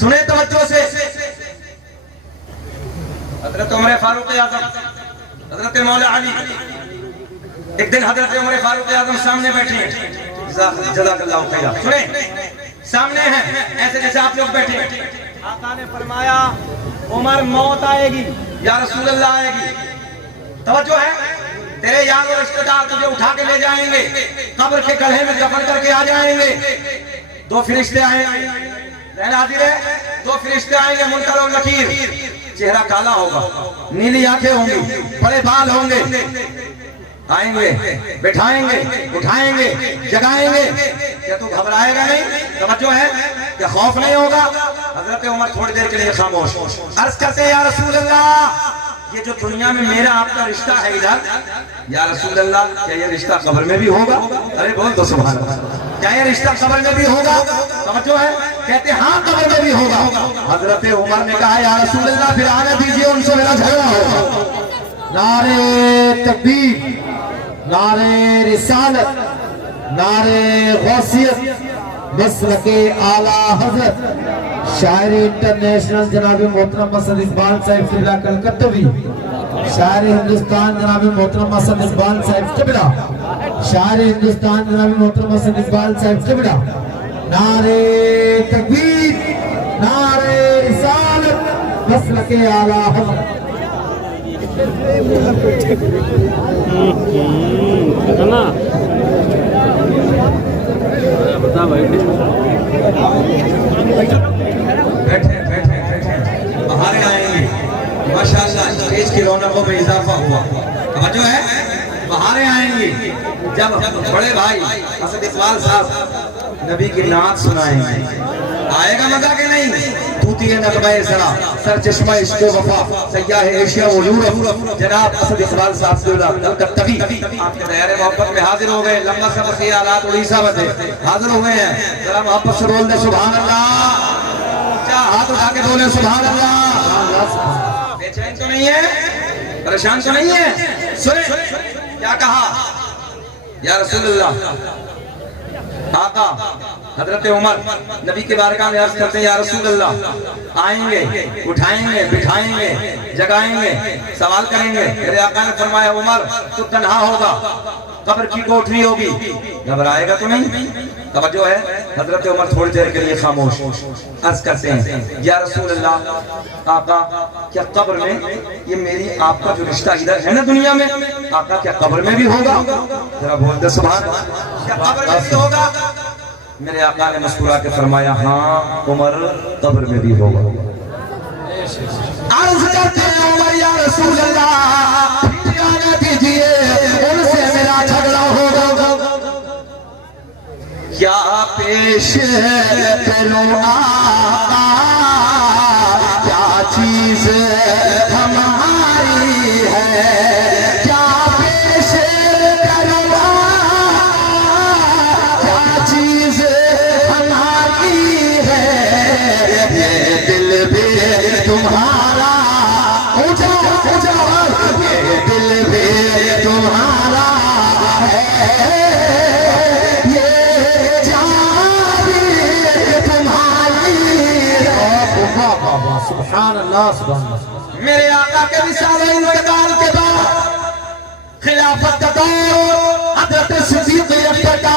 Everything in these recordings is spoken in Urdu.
سنیں توجہ سے، حضرت عمر فاروق اعظم، حضرت مولا علی، ایک دن حضرت عمر فاروق اعظم سامنے بیٹھے ہیں، جزاک اللہ خیر، سنیں سامنے ہیں ایسے جیسے آپ لوگ بیٹھے ہیں، آقا نے فرمایا عمر موت آئے گی یا رسول اللہ آئے گی، توجہ ہے، تیرے یار و رشتہ دار تجھے اٹھا کے لے جائیں گے، قبر کے گڑھے میں دفن کر کے آ جائیں گے، دو فرشتے آئیں گے، رہنا حاضر ہے، دو فرشتے آئیں گے منکر و نکیر، چہرہ کالا ہوگا، نیلی آنکھیں ہوں گی، بڑے بال ہوں گے، آئیں گے، بٹھائیں گے، اٹھائیں گے، جگائیں گے، کیا تو گھبرائے گا نہیں؟ توجہ ہے، کیا خوف نہیں ہوگا؟ حضرت عمر تھوڑی دیر کے لیے خاموش، عرض کرتے ہیں یا رسول اللہ، یہ جو دنیا میں میرا آپ کا رشتہ ہے ادھر، یا رسول اللہ کیا یہ رشتہ قبر میں بھی ہوگا؟ ارے بول تو سبحان اللہ، کیا یہ رشتہ قبر میں بھی ہوگا؟ توجہ ہے، کہتے ہیں ہاں قبر میں بھی ہوگا۔ حضرت عمر نے کہا یا رسول اللہ پھر آنے دیجئے، ان سے میرا جھگڑا ہوگا۔ نعرے تکبیر، نعرے رسالت، نعرے غوثیت، مسلک اعلیٰ حضرت شاعر انٹرنیشنل جناب محترم اسد اقبال صاحب قبلہ کلکتوی، شاعر ہندوستان جناب محترم اسد اقبال صاحب قبلہ، شاعر ہندوستان جناب محترم اسد اقبال صاحب قبلہ، نعرے تکبیر، نعرے رسالت، مسلک اعلیٰ حضرت۔ بیٹھے بہاریں آئیں گے، ماشاءاللہ اسٹیج کی رونقوں میں اضافہ ہوا، توجہ ہے، بہاریں آئیں گے جب بڑے بھائی اسد اقبال صاحب نبی کی نعت سنائیں گے، آئے گا مزہ کہ نہیں؟ توتی نغمہ سرا سر چشمہ عشق و وفا سیاہ ایشیا و یورپ، جناب اسد اقبال صاحب سے کلکتوی آپ کے دائرے محبت میں حاضر ہو گئے، لمبا سا وسیع آلات اڑیسہ میں حاضر ہوئے ہیں، ذرا محبت سے بول دے سبحان اللہ، ہاتھ اٹھا کے بولے سبحان اللہ۔ بے چین تو نہیں ہے، پریشان تو نہیں ہے؟ سنیں کیا کہا یا رسول اللہ، آقا حضرت عمر نبی کے بارگاہ میں عرض کرتے ہیں یا رسول اللہ، آئیں گے، اٹھائیں گے، بٹھائیں گے، جگائیں گے، سوال کریں گے، میرے آقا نے فرمایا عمر تو تنہا ہوگا، قبر کی کوٹری ہوگی، گھبرائے گا تو نہیں؟ توجہ ہے، حضرت عمر تھوڑی دیر کے لیے خاموش، عرض کرتے ہیں یا رسول اللہ، آقا کیا قبر میں یہ میری آپ کا جو رشتہ ادھر ہے نا دنیا میں، آقا کیا قبر میں بھی ہوگا؟ ذرا بول دے سبحان اللہ، کیا قبر میں بھی ہوگا؟ میرے آقا نے مسکرا کے فرمایا ہاں عمر قبر میں بھی ہوگا۔ عرض کرتے ہیں عمر یا رسول اللہ پھر آنے دیجئے، ان سے میرا جھگڑا ہوگا، کیا پیش کروں آقا، کیا چیز ہماری ہے، کیا پیش کروں آقا، کیا چیز ہماری ہے، یہ دل بھی تمہارا، یہ دل بھی تمہارا ہے، سبحان اللہ، سبحان اللہ۔ میرے آقا کے وصال و انتقال کے بعد خلافت کا دور حضرت صدیق اکبر کا،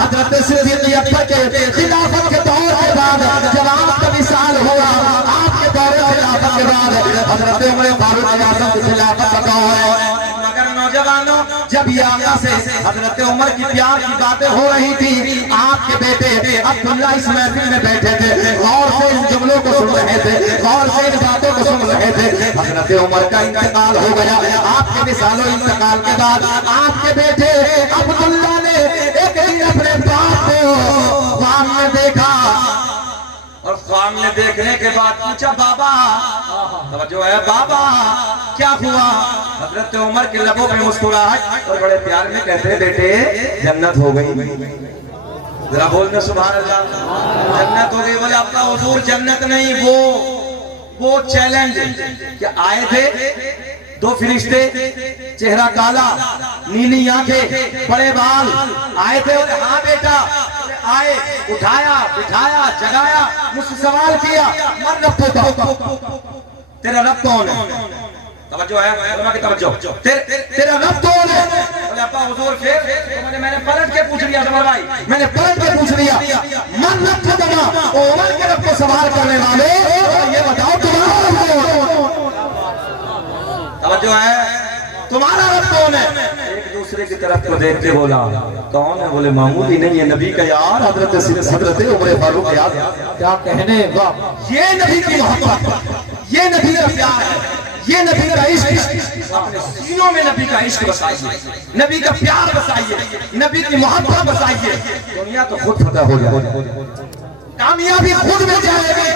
حضرت صدیق اکبر کے خلافت کے دور کے بعد جب آپ کا وصال ہوا، آپ کے دور خلافت کے بعد حضرت عمر فاروق اعظم کی خلافت کا دور ہے۔ مگر نوجوانوں جب یہ آقا سے حضرت عمر کی پیار کی باتیں ہو رہی تھی، آپ کے بیٹے عبداللہ اس محفل میں بیٹھے تھے، غور سے ان جملوں کو سن رہے تھے، غور سے ان باتوں کو سن رہے تھے۔ حضرت عمر کا انتقال ہو گیا، آپ کے وصال و انتقال کے بعد آپ کے بیٹے عبداللہ نے ایک دن اپنے باپ کو خواب میں دیکھا، اور خواب میں دیکھنے کے بعد پوچھا بابا، توجہ ہے، بابا کیا ہوا؟ حضرت عمر کے لبوں پہ مسکراہٹ اور بڑے پیار میں کہتے ہیں بیٹے جنت ہو گئی، ذرا بولنے سبحان اللہ، جنت ہو گئی۔ بولے اپنا حضور جنت نہیں، وہ چیلنج کہ آئے تھے دو فرشتے، چہرہ کالا، نیلی آنکھیں، بڑے بال، آئے تھے ہاں بیٹا، آئے اٹھایا بٹھایا جگایا مجھ سے سوال کیا من رب تیرا رب کون ہے؟ توجہ ہے علماء کی توجہ تیرا رب کون ہے؟ بولے ابا حضور پھر میں نے پلٹ کے پوچھ لیا زبر بھائی میں نے پلٹ کے پوچھ لیا من رب تما عمر کے رب کو سوال کرنے والے یہ بتاؤ تمہارا رب کون؟ توجہ ہے تمہارا رب کون ہے؟ ایک دوسرے کی طرف کو دیکھ کے بولا کون ہے؟ بولے معمولی نہیں ہے نبی کا یار حضرت عمر فاروق یاد کیا کہنے واہ یہ نبی کی محبت یہ نبی کا پیار ہے یہ نبی کا عشق اپنے سینوں میں نبی کا عشق بسائیے نبی کا پیار بسائیے نبی کی محبت بسائیے دنیا تو خود فتح ہو جائے کامیابی خود مل جائے گی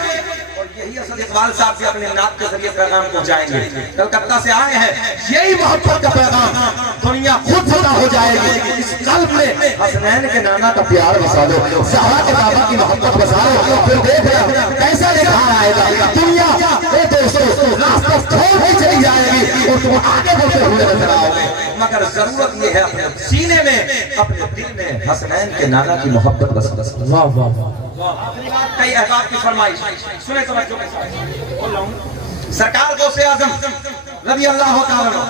اور یہی اسد اقبال صاحب بھی اپنے نعت کے ذریعے پیغام پہنچائیں گے کلکتہ سے آئے ہیں یہی محبت کا پیغام دنیا خود فتح ہو جائے گی اس قلب میں حسنین کے نانا کا پیار بسا دو زہرا کے بابا کی محبت بسا دو پھر دیکھ رہے کیسا نکھار آئے گا دنیا اے دوستو راستہ چھوڑ کے چلی جائے گی اور تم آگے بڑھتے ہوئے نظر آؤ گے مگر ضرورت یہ ہے اپنے سینے میں اپنے دل میں حسنین کے نانا کی محبت بسا دو واہ واہ واہ کئی احباب کی فرمائش سنیں توجہ کے ساتھ سرکار غوث اعظم رضی اللہ تعالیٰ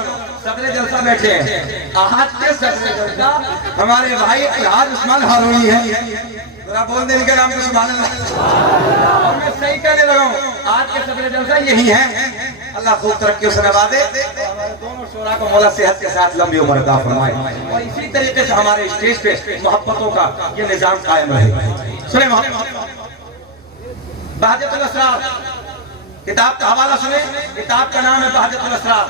صدر جلسہ بیٹھے ہیں آج کے صدر جلسہ ہمارے بھائی الحاج عثمان ہارونی ہیں ذرا بول دیں کہ نام کو سبحان اللہ اور میں صحیح کہنے لگا ہوں آج کے صدر جلسہ یہی ہے اللہ خوب ترقی سے نوازے ہمارے دونوں شعراء کو مولا صحت کے ساتھ لمبی عمر عطا فرمائے اور اسی طریقے سے ہمارے اسٹیج پہ محبتوں کا یہ نظام قائم رہے سنیں بہجت الاسرار کتاب کا حوالہ سنیں کتاب کا نام ہے بہجت الاسرار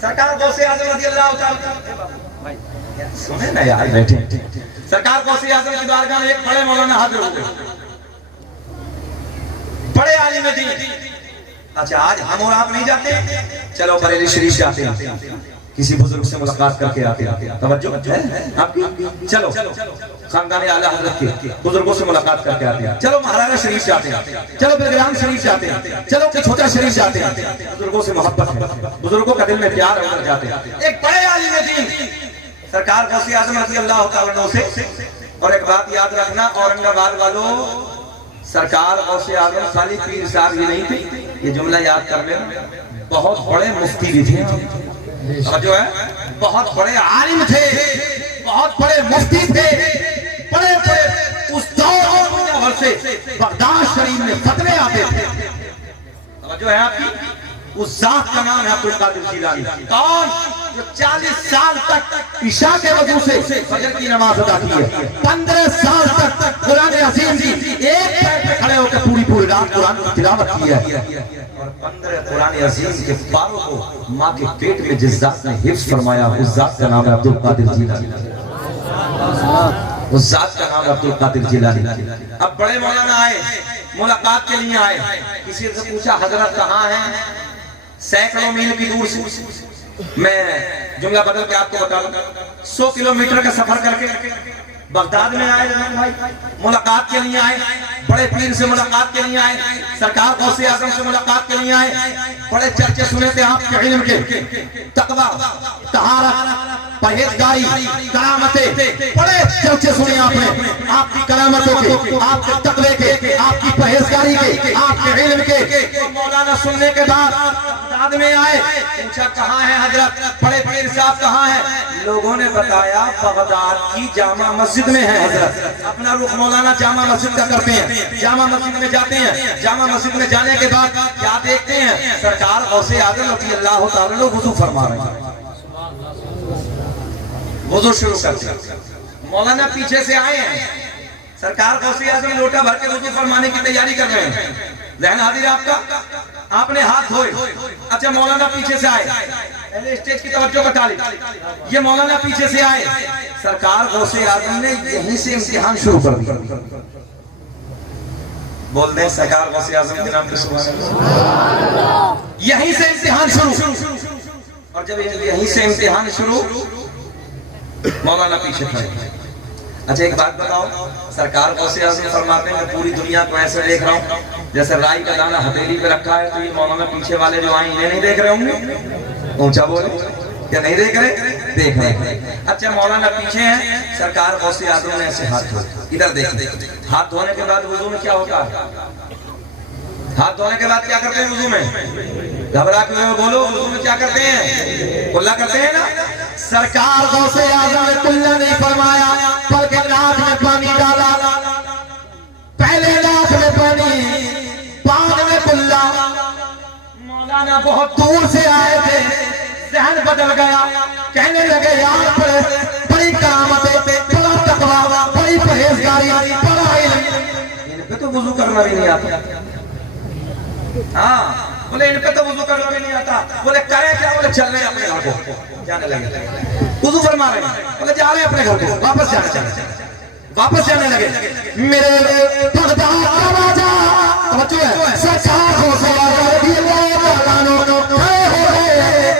سرکار غوث اعظم رضی اللہ تعالیٰ سنیں نا یار بیٹھے سرکار غوث اعظم کی بارگاہ میں ایک بڑے مولانا حاضر ہوئے بڑے عالم دین اچھا آج ہم اور آپ نہیں جاتے چلو بریلی شریف جاتے ہیں کسی بزرگ سے ملاقات کر کے آتے ہیں توجہ ہے آپ کی چلو خاندان اعلیٰ حضرت کے بزرگوں سے ملاقات کر کے آتے ہیں چلو مہاراجہ شریف جاتے ہیں چلو بیگرام شریف جاتے ہیں چلو چھوٹا شریف جاتے ہیں بزرگوں سے محبت ہے بزرگوں کا دل میں پیار ہے جاتے ہیں ایک بڑے عالم دین سرکار غوث اعظم رضی اللہ تعالیٰ سے اور ایک بات یاد رکھنا اورنگ آباد والوں سرکار غوث اعظم خالی پیر صاحب یہ نہیں تھے یہ جملہ یاد کر لیں بہت بڑے مفتی بھی تھے جو ہے بہت بڑے عالم تھے بہت بڑے مفتی تھے بڑے بڑے اس دور سے بغداد شریف میں فتوے آتے تھے جو ہے آپ کی اس ذات کا نام ہے عبدالقادر جیلانی کون جو 40 سال تک عشاء کے وضو سے فجر کی نماز ادا کی ہے 15 سال تک قرآن عظیم کی ایک پیر پہ کھڑے ہو کے پوری رات قرآن کی تلاوت کی ہے اور 15 قرآن عظیم کے پاروں کو ماں کے پیٹ میں جس ذات نے حفظ فرمایا اس ذات کا نام ہے عبدالقادر جیلانی اس ذات کا نام ہے عبدالقادر جیلانی اب بڑے مولانا آئے ملاقات کے لیے آئے کسی سے پوچھا حضرت کہاں ہیں سینکڑوں میل کی دور سے میں جملہ بدل کے آپ کو بتا دوں 100 کلومیٹر کا سفر کر کے بغداد میں آئے بھائی ملاقات کے لیے آئے بڑے پیر سے ملاقات کے لیے آئے سرکار غوث اعظم سے ملاقات کے لیے آئے بڑے چرچے سنے تھے آپ کے علم کے تقوی طہارت پرہیزگاری کرامتیں بڑے چرچے سنے آپ نے آپ کی کرامتوں کے آپ کے تقوی کے آپ کی پرہیزگاری کے آپ کے علم کے مولانا سننے کے بعد بغداد میں آئے پوچھا کہاں ہے حضرت بڑے پیر صاحب کہاں ہیں لوگوں نے بتایا بغداد کی جامع مسجد میں ہے حضرت اپنا رخ مولانا جامع مسجد کا کرتے ہیں جامع مسجد میں جاتے ہیں جامع مسجد میں جانے کے بعد کیا دیکھتے ہیں سرکار غوث اعظم رضی اللہ تعالیٰ وضو فرما رہے ہیں وضو شروع کرتے ہیں مولانا پیچھے سے آئے ہیں سرکار غوث اعظم لوٹا بھر کے وضو فرمانے کی تیاری کر رہے ہیں ذہن حاضر آپ کا آپ نے ہاتھ دھوئے اچھا مولانا پیچھے سے آئے پہلے اسٹیج کی توجہ بتا لی یہ مولانا پیچھے سے آئے سرکار غوث اعظم نے یہیں سے امتحان شروع کر دیا بول دیں سرکار غوث اعظم کے نام پہ سبحان اللہ یہیں سے امتحان شروع اور جب یہیں سے امتحان شروع مولانا پیچھے کھڑے اچھا ایک بات بتاؤ سرکار غوث اعظم فرماتے ہیں میں پوری دنیا کو ایسے دیکھ رہا ہوں جیسے رائی کا دانہ ہتھیلی پہ رکھا ہے تو یہ مولانا پیچھے والے جو آئیں انہیں نہیں دیکھ رہے ہوں گے اونچا بولے کیا نہیں دیکھ رہے دیکھ رہے ہیں. اچھا مولانا پیچھے ہیں, سرکار غوث اعظم نے ایسے ہاتھ دھوئے. ادھر دیکھیں, ہاتھ دھونے کے بعد وضو میں کیا ہوتا ہے؟ ہاتھ دھونے کے بعد کیا کرتے ہیں وضو میں؟ گھبرا کے بولو, وضو میں کیا کرتے ہیں؟ کلا کرتے ہیں نا. سرکار غوث اعظم نے کلا نہیں فرمایا بلکہ ناک میں پانی ڈالا. پہلے ناک میں پانی, بعد میں کلا. مولانا بہت دور سے آئے تھے, ذہن بدل گیا, کہنے لگے یار بڑی کرامت ہے, بڑا تقویٰ, بڑی پرہیزگاری, بڑا علم. ان پہ تو وضو کرنا بھی نہیں آتا. ہاں بولے ان پہ تو وضو کرنا بھی نہیں آتا. بولے کریں کیا؟ بولے چل رہے ہیں اپنے گھر کو, جانے لگے. وضو فرما رہے ہیں, بولے جا رہے ہیں اپنے گھر کو, واپس جانے لگے. میرے بغداد کا راجا سرکار غوث اعظم رضی اللہ تعالیٰ عنہ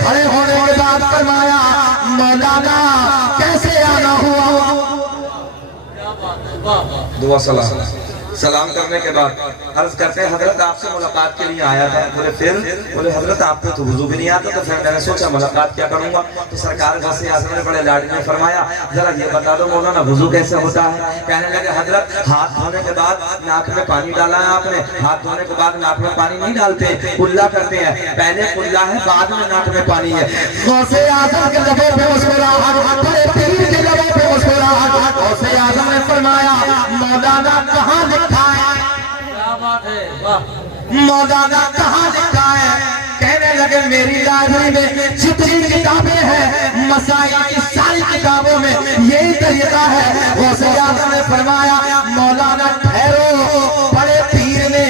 کھڑے ہونے کے بعد فرمایا مولانا کیسے آنا ہوا؟ دعا سلام کرنے کے بعد عرض کرتے ہیں حضرت آپ سے ملاقات کے لیے آیا تھا. بولے پھر؟ بولے حضرت آپ کو تو وضو بھی نہیں آتا, تو پھر میں نے سوچا ملاقات کیا کروں گا. تو سرکار غوث اعظم نے بڑے لاڈ میں فرمایا ذرا یہ بتا دو مولانا وضو کیسے ہوتا ہے؟ کہنے لگے حضرت ہاتھ دھونے کے بعد ناک میں پانی ڈالا ہے آپ نے, ہاتھ دھونے کے بعد ناک میں پانی نہیں ڈالتے, کلا کرتے ہیں. پہلے کلا ہے, بعد میں ناک میں پانی ہے. غوث اعظم کے لبوں پہ مسکراہٹ, بڑے پیر کے لبوں پہ مسکراہٹ. غوث اعظم نے فرمایا مولانا کہاں لکھا ہے؟ مولانا کہاں لکھا ہے؟ کہنے لگے میری لائبریری میں جتنی کتابیں ہیں مسائل کی ساری کتابوں میں یہی طریقہ ہے. غوث اعظم نے فرمایا مولانا ٹھہرو, بڑے پیر نے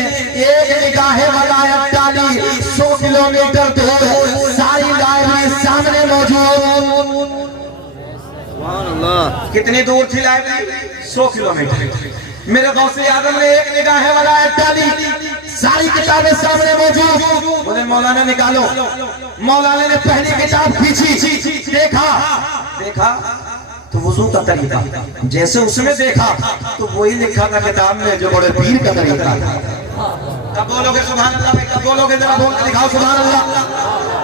ایک نگاہ ولایت ڈالی, 100 کلومیٹر دور ساری لائبریری سامنے موجود. کتنی دور تھی لائبریری؟ 100 کلومیٹر. میرے غوث اعظم نے ایک نگاہ ولایت ڈالی, ساری کتابیں سامنے موجود. بولے مولانا نکالو. مولانا نے پہلی کتاب کھینچی, دیکھا تو وضو کا طریقہ جیسے اس نے دیکھا تو وہی لکھا تھا کتاب میں جو بڑے پیر کا طریقہ تھا. کب بولو گے سبحان اللہ بھائی, کب بولو گے ذرا بول کے دکھاؤ سبحان اللہ.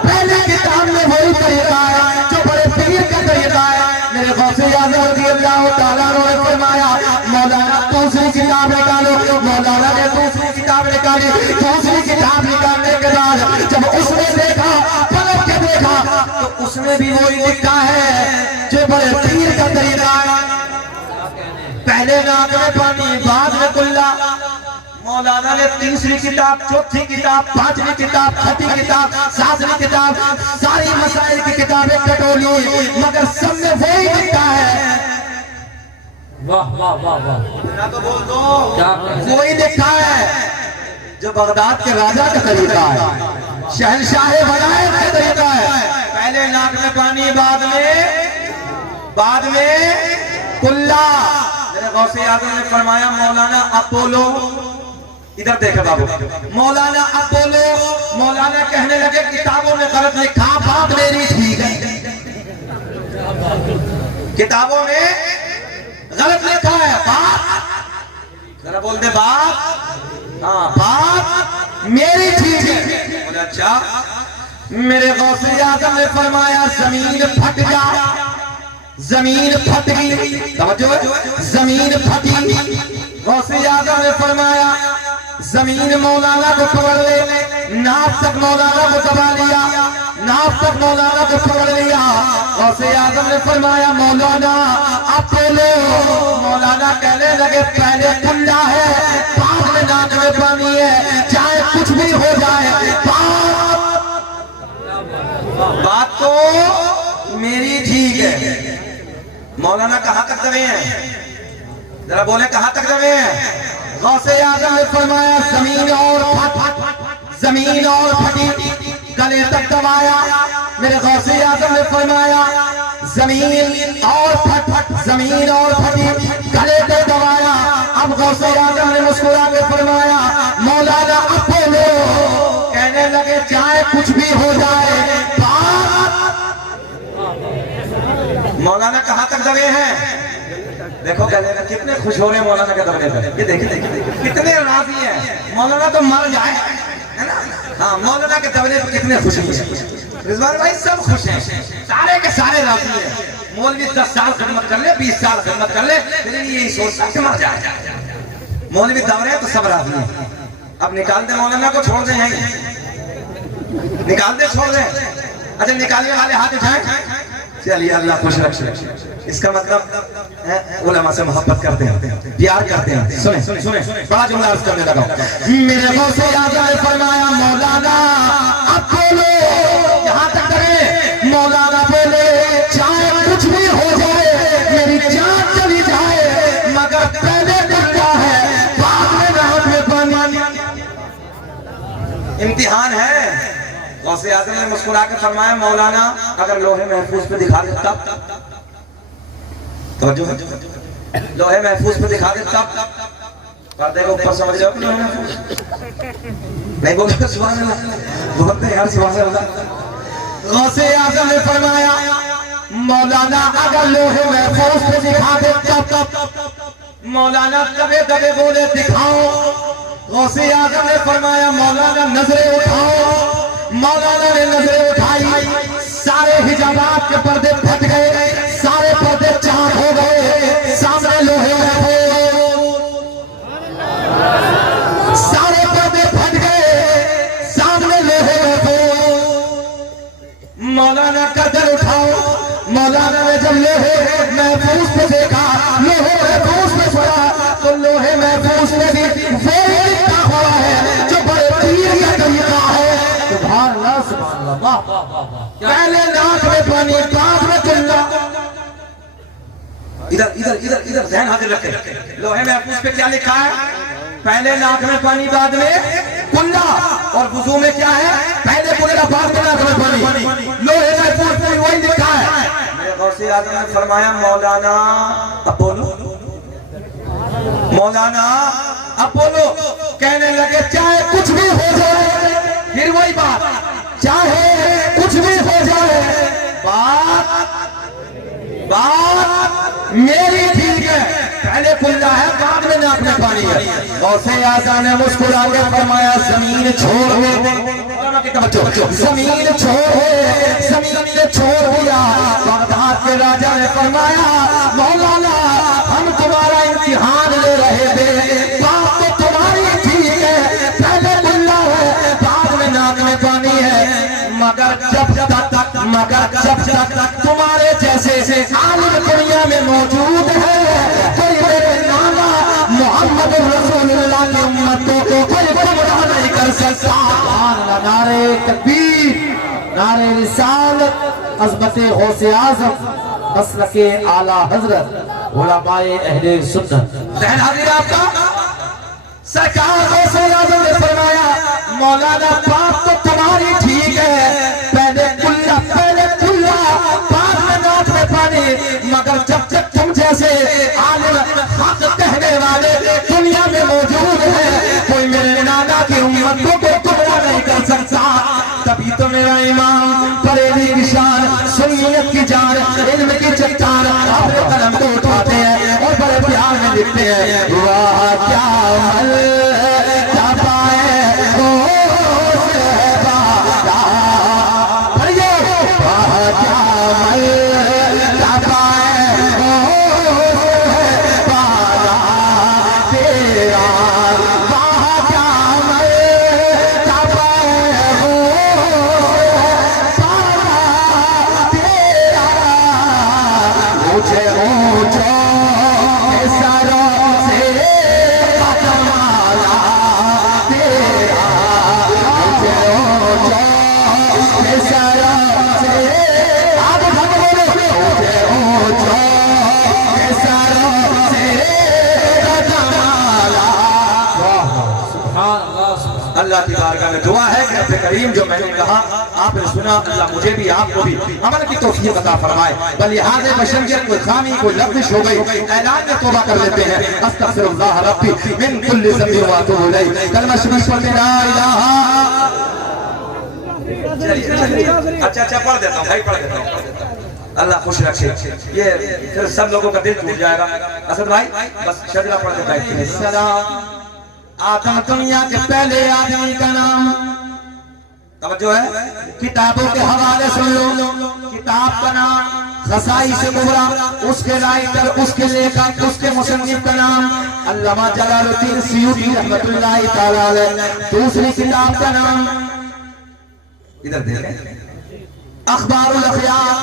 پہلے کتاب میں وہی طریقہ ہے جو بڑے پیر کا طریقہ ہے. میرے غوث اعظم رضی اللہ تعالیٰ عنہ نے فرمایا مولانا دوسری کتاب نکالو. مولانا نے دوسری کتاب نکالی. دوسری کتاب نکالنے کے بعد جب اس نے دیکھا, پلٹ کے دیکھا تو اس میں بھی وہی لکھا ہے جو بڑے پیر کا طریقہ ہے. پہلے ناک میں پانی, بعد میں کلا. مولانا نے تیسری کتاب, چوتھی کتاب, پانچویں کتاب, چھٹی کتاب, ساتویں کتاب, ساری مسائل کی کتابیں کٹولی, مگر سب میں وہی لکھا ہے. واہ واہ واہ واہ, تو بول دو وہی لکھا ہے جو بغداد کے راجہ کا طریقہ ہے, شہنشاہ ولایت کا طریقہ ہے. پہلے ناک میں پانی, بعد میں کلا. میرے غوث اعظم نے فرمایا مولانا اپولو. ادھر دیکھے بابو, مولانا اپولو. مولانا کہنے لگے کتابوں میں غلط لکھا, بات میری ٹھیک ہے. کتابوں میں غلط لکھا ہے, بات ذرا بول دے بات. ہاں بات میری ٹھیک ہے. بولے اچھا. میرے غوث اعظم نے فرمایا زمین پھٹ جا. زمین پھٹ گئی, توجہ ہے, زمین پھٹی. غوث اعظم نے فرمایا زمین مولانا کو پکڑ لے. ناف تک مولانا کو دبا لیا, ناف تک مولانا کو پکڑ لیا. غوث اعظم نے فرمایا مولانا اپولو. مولانا کہنے لگے پہلے کلا ہے, بعد میں ناک میں پانی ہے, چاہے کچھ بھی ہو جائے بات تو میری ٹھیک ہے. مولانا کہاں تک دبے ہیں؟ ذرا بولے کہاں تک دبے ہیں؟ غوث اعظم نے فرمایا زمین اور پھٹی, گلے تک دبایا. میرے غوث اعظم نے فرمایا زمین اور پھٹی, گلے تک دبایا. اب غوث اعظم نے مسکرا کے فرمایا مولانا اپولو. کہنے لگے چاہے کچھ بھی ہو جائے مولانا کہاں تک دبے ہیں؟ دیکھو کتنے خوش ہو رہے ہیں مولانا کے دبنے پر. یہ دیکھیں کتنے راضی ہیں. مولانا تو مر جائے, ہاں مولانا کے دبنے پر کتنے خوشی ہیں. رضوان بھائی سب خوش ہیں، سارے کے سارے راضی ہیں. مولوی 10 سال خدمت کر لے، 20 سال خدمت کر لے، لیکن یہی سوچتا کہ مر جائے. مولوی دور ہے تو سب راضی ہیں. اب نکال دیں مولانا کو، چھوڑ دیں یہیں، نکال دیں چھوڑ دیں. اچھا نکالنے والے ہاتھ اٹھائیں. چلیے اللہ خوش رکھے. اس کا مطلب علماء سے محبت کرتے ہیں، پیار کرتے ہیں. سنیں بڑا جملہ عرض کرنے لگا. میرے غوث اعظم نے فرمایا مولانا اب بولو، یہاں تک کریں. مولانا بولے چاہے کچھ بھی ہو جائے، میری جان چلی جائے، مگر پہلے کرتا ہے بعد میں رات میں پانی. امتحان ہے. غوث اعظم نے مسکرا کے فرمایا مولانا اگر لوہے محفوظ پہ دکھا دیتا، توجہ ہے، لوہے محفوظ پہ دکھا دیتا، پردے کو اوپر سمجھ جاؤ نہیں بولتے سبحان اللہ، بولتے یار سبحان اللہ. غوث اعظم نے فرمایا مولانا اگر لوہے محفوظ پہ دکھا دیتا، مولانا دبے دبے بولے دکھاؤ. غوث اعظم نے فرمایا مولانا نظریں اٹھاؤ. مولانا نے نظریں اٹھائی، سارے حجابات کے پردے پھٹ گئے، سارے پردے چاک ہو گئے. سامنے لوہے محفوظ، سارے پردے پھٹ گئے، سامنے لوہے محفوظ. مولانا گردن اٹھاؤ. مولانا نے جب لوہے محفوظ پہ دیکھا، لوہے محفوظ پہ پڑا، تو لوہے محفوظ میں بھی وہ لکھا ہوا ہے جو بڑے پیر کا طریقہ ہے. سبحان اللہ سبحان اللہ. پہلے ناک میں پانی بعد میں کلا. ادھر ذہن حاضر رکھیں. لوہے محفوظ پہ کیا لکھا ہے؟ پہلے ناک میں پانی بعد میں کلا. اور وضو میں کیا ہے؟ پہلے کلا بعد میں ناک میں پانی. لوہے محفوظ پہ وہی لکھا ہے. میرے غوث اعظم نے فرمایا مولانا اب بولو، مولانا اب بولو. کہنے لگے چاہے کچھ بھی ہو جائے، پھر وہی بات، چاہے کچھ بھی ہو جائے، بات میری ٹھیک ہے. پہلے کھلا ہے بعد میں ناک میں پانی ہے. غوث اعظم نے مسکرا کے فرمایا زمین چھوڑ زمین چھوڑ دیا. بغداد کے راجہ نے فرمایا مولانا ہم تمہارا امتحان لے رہے تھے، بات تو تمہاری ٹھیک ہے، پہلے کھلا ہے بعد میں ناک میں پانی ہے، مگر جب تک تمہارے جیسے عالم دنیا میں موجود ہے، کوئی میرے نانا محمد رسول اللہ کی امت کو کوئی گمراہ نہیں کر سکتا. نعرہ تکبیر، نعرہ رسالت، عظمت غوث اعظم، مسلک اعلیٰ حضرت علماء اہل سنت. ذہن حاضر آپ کا. سرکار غوث اعظم نے فرمایا مولانا بات تو تمہاری ٹھیک ہے، پہلے کلا بعد میں ناک میں پانی، مگر جب تک تم جیسے عالم حق کہنے والے دنیا میں موجود ہیں، کوئی میرے نانا کی امت کو گمراہ نہیں کر سکتا. تبھی تو میرا امام بریلوی کی شان، سنیت کی جان، علم کی چٹان، اپنے قلم کو اٹھاتے ہیں اور بڑے پیار میں لکھتے ہیں واہ کیا عمل کیا پائے ہو اللہ کی بارگاہ میں دعا ہے کہ رب کریم جو میں نے کہا آپ نے سنا، اللہ مجھے بھی آپ کو بھی عمل کی توفیق عطا فرمائے. بلحاظ بشریت کوئی خامی کوئی لغزش ہو گئی، اعلان میں توبہ کر لیتے ہیں. استغفر اللہ ربی من کل ذنب واتوب الیہ. کلمہ شریف پڑھتے لا الہ. اچھا پڑھ دیتا ہوں بھائی، پڑھ دیتا ہوں. اللہ خوش رکھے. یہ پھر سب لوگوں کا دل ٹوٹ جائے گا. اسد بھائی بس شجرہ پڑھ دیتا ہے. السلام. آدم دنیا کے پہلے آدمی کا نام. توجہ ہے کتابوں کے حوالے سن لو. کتاب کا نام خصائص کبریٰ، اس کے رائٹر، اس کے لیکھک، اس کے مصنف کا نام علامہ جلال الدین سیوطی رحمۃ اللہ تعالی علیہ. دوسری کتاب کا نام ادھر دیکھیں اخبار الاخیار،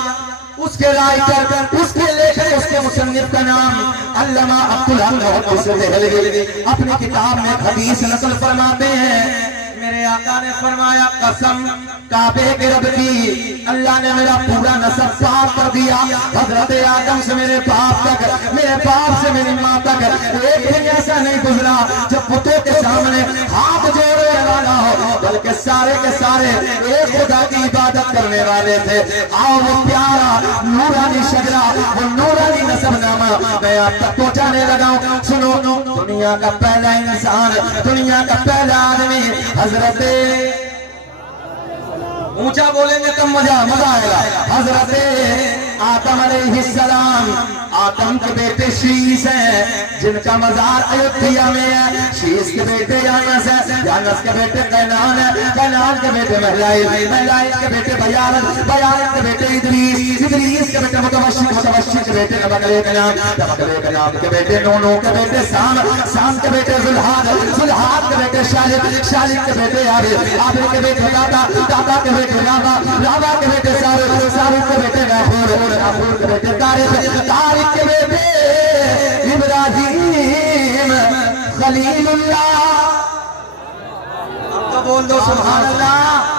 اس کے رائٹر، اس کے لیکھک، اس کے مصنف کا نام علامہ عبدالحق محدث دہلوی. اپنی کتاب میں حدیث نقل فرماتے ہیں میرے آقا نے فرمایا قسم کعبے کے رب کی، اللہ نے میرا پورا نسب صاف کر دیا. حضرت آدم سے میرے باپ تک، میرے باپ سے میری ماں تک ایک دن ایسا نہیں گزرا جب بتوں کے سامنے ہاتھ جوڑنے والا ہو، بلکہ سارے کے سارے ایک خدا کی عبادت کرنے والے تھے. آؤ وہ پیارا نورانی شجرہ، وہ نورانی نسب نامہ میں آپ تک پہنچانے لگا ہوں. سنو، دنیا کا پہلا انسان، دنیا کا پہلا آدمی حضرت، اونچا بولیں گے تو مزہ آئے گا، حضرت آدم علیہ السلام. آدم کے بیٹے شیس ہیں جن کا مزار ایودھیا میں ہے. شیس کے بیٹے یانس ہیں، یانس کے بیٹے قینان ہیں، قینان کے بیٹے مہلائل، مہلائل کے بیٹے بیالت، بیالت کے بیٹے ادریس، ادریس کے بیٹے متوشق، متوشق کے بیٹے نبکلے کنام، نبکلے کنام کے بیٹے نونو کے بیٹے سام، سام کے بیٹے ذوالحاد، ذوالحاد کے بیٹے شالب، شالب کے بیٹے عابد، عابد کے بیٹے دادا، دادا کے بیٹے رابع، رابع کے بیٹے سارب، سارب کے بیٹے ناخور، ناخور کے بیٹے طارق، طارق کے بیٹے ابراہیم خلیل اللہ. اب تو بول دو سبحان اللہ.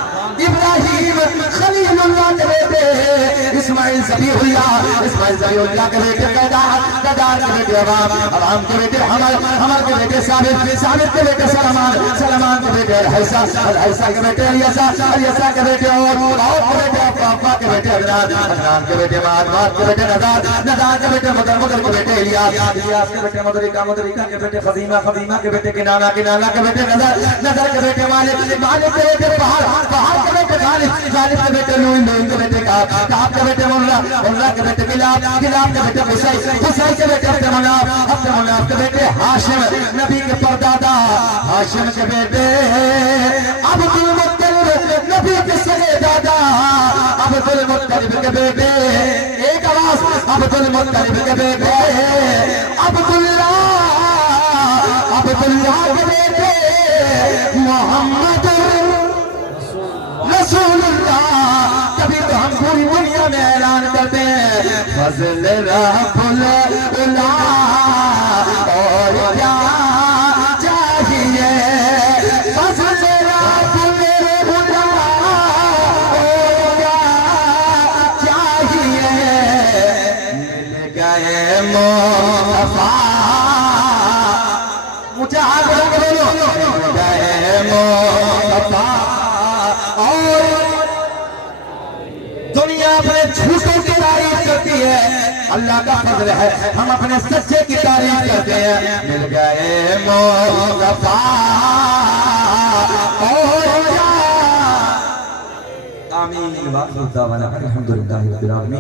ابراہیم خلیل اللہ کے بیٹے اسماعیل ذبیح اللہ، اسماعیل ذبیح اللہ کے بیٹے قیدار، قیدار کے بیٹے عوام، عوام کے بیٹے حمل، حمل کے بیٹے ثابت، ثابت کے بیٹے سلمان، سلمان کے بیٹے الحیسہ، الحیسہ کے بیٹے الیسا، الیسا کے بیٹے اور کے بیٹے افا کے بیٹے عدنان، عدنان کے بیٹے معاد، معاد کے بیٹے نزار، نزار کے بیٹے مدر، مدر کے بیٹے الیاس، الیاس کے بیٹے مدرکہ، مدرکہ کے بیٹے خزیمہ، خزیمہ کے بیٹے کنانہ، کنانہ کے بیٹے نظر، نظر کے بیٹے مالک، مالک کے بیٹے بہار، بہار کے بیٹے غالب، غالب کے بیٹے نوین، نوین کے بیٹے کعب، کعب کے بیٹے مرہ، مرہ کے بیٹے کلاب، کلاب کے بیٹے حسائی، حسائی کے بیٹے عبد مناف، عبد مناف کے بیٹے ہاشم، نبی کے پردادا ہاشم کے بیٹے عبد المطلب، نبی کے سگے دادا عبد المطلب کے بیٹے، ایک آواز، عبد المطلب کے بیٹے عبداللہ، عبداللہ کے بیٹے محمد رسول اللہ. کبھی تو ہم پوری دنیا میں اعلان کرتے ہیں فضل رب العلا اور کیا چاہیے، فضل رب العلا اور کیا چاہیے. مل گئے مصطفیٰ، مجھے ہاتھ بڑھا کے بولو، مل گئے مصطفیٰ. اور دنیا اپنے جھوٹوں کی تعریف کرتی ہے، اللہ کا فضل ہے ہم اپنے سچے کی تعریف کرتے ہیں. مل گئے مصطفیٰ اور آمین. الحمدللہ رب العالمین.